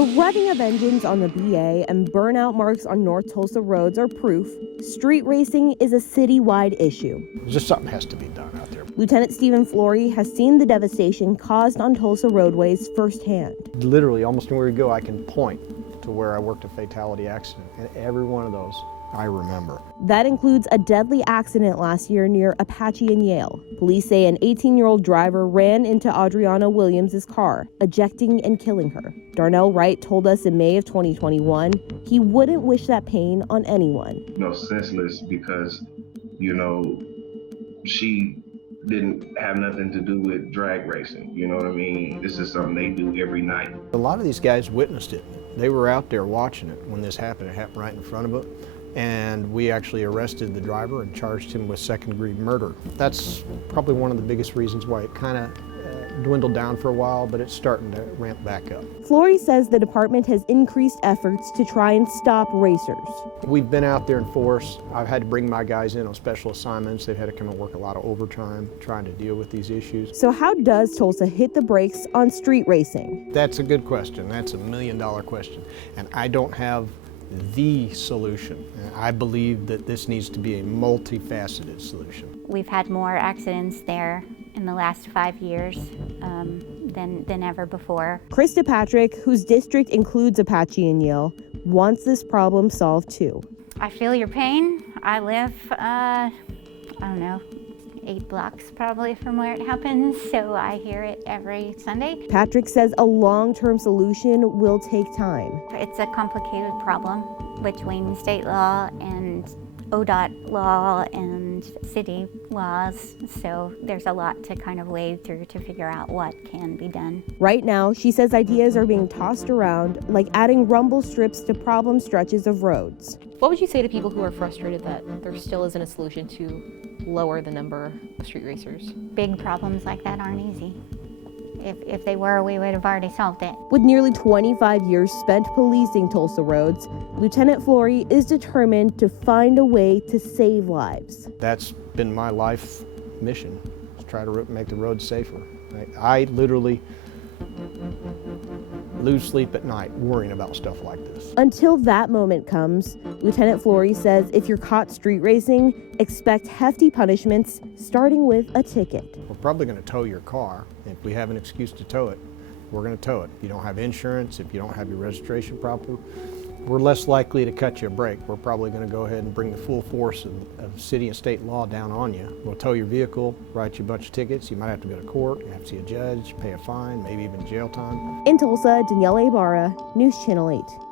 The revving of engines on the BA and burnout marks on North Tulsa roads are proof street racing is a citywide issue. Just something has to be done out there. Lieutenant Stephen Flory has seen the devastation caused on Tulsa roadways firsthand. Literally, almost anywhere you go, I can point to where I worked a fatality accident, and every one of those I remember. That includes a deadly accident last year near Apache and Yale. Police say an 18-year-old driver ran into Adriana Williams' car, ejecting and killing her. Darnell Wright told us in May of 2021 he wouldn't wish that pain on anyone. Senseless because, she didn't have nothing to do with drag racing. You know what I mean? This is something they do every night. A lot of these guys witnessed it. They were out there watching it when this happened. It happened right in front of them. And we actually arrested the driver and charged him with second-degree murder. That's probably one of the biggest reasons why it kind of dwindled down for a while, but it's starting to ramp back up. Flory says the department has increased efforts to try and stop racers. We've been out there in force. I've had to bring my guys in on special assignments. They've had to come and work a lot of overtime trying to deal with these issues. So how does Tulsa hit the brakes on street racing? That's a good question. That's $1 million question. And I don't have the solution. I believe that this needs to be a multifaceted solution. We've had more accidents there in the last 5 years than ever before. Krista Patrick, whose district includes Apache and Yale, wants this problem solved too. I feel your pain. I live, 8 blocks probably from where it happens, so I hear it every Sunday. Patrick says a long-term solution will take time. It's a complicated problem between state law and ODOT law and city laws, so there's a lot to kind of wade through to figure out what can be done. Right now, she says ideas are being tossed around, like adding rumble strips to problem stretches of roads. What would you say to people who are frustrated that there still isn't a solution to lower the number of street racers? Big problems like that aren't easy. If they were, we would have already solved it. With nearly 25 years spent policing Tulsa roads, Lieutenant Flory is determined to find a way to save lives. That's been my life mission, is try to make the roads safer. I literally lose sleep at night worrying about stuff like this. Until that moment comes, Lieutenant Flory says if you're caught street racing, expect hefty punishments, starting with a ticket. We're probably going to tow your car. If we have an excuse to tow it, we're going to tow it. If you don't have insurance, if you don't have your registration properly, we're less likely to cut you a break. We're probably going to go ahead and bring the full force of city and state law down on you. We'll tow your vehicle, write you a bunch of tickets. You might have to go to court, you have to see a judge, pay a fine, maybe even jail time. In Tulsa, Danielle Ibarra, News Channel 8.